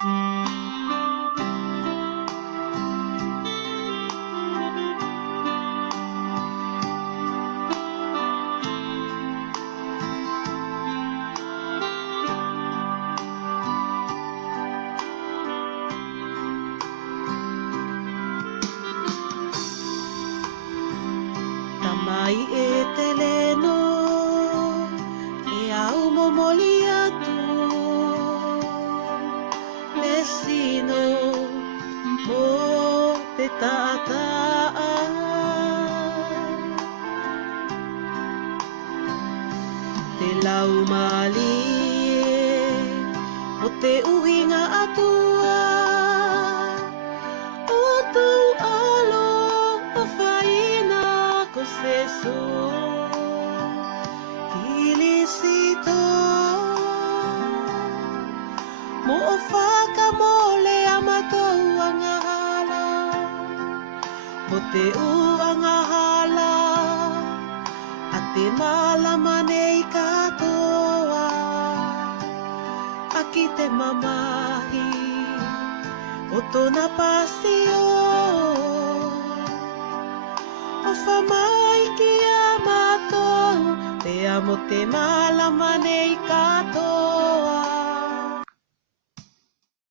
Mai e te leno e au momoli atu me sino o te tataa te lau mali o te uhinga atua o tau alo o whaina ko seso Kilisito mo o whakamole a matou anga hala mo te anga hala a te malama nei katoa a ki te mamahi o tona pasio o whamai ki a matou te amo te malama nei katoa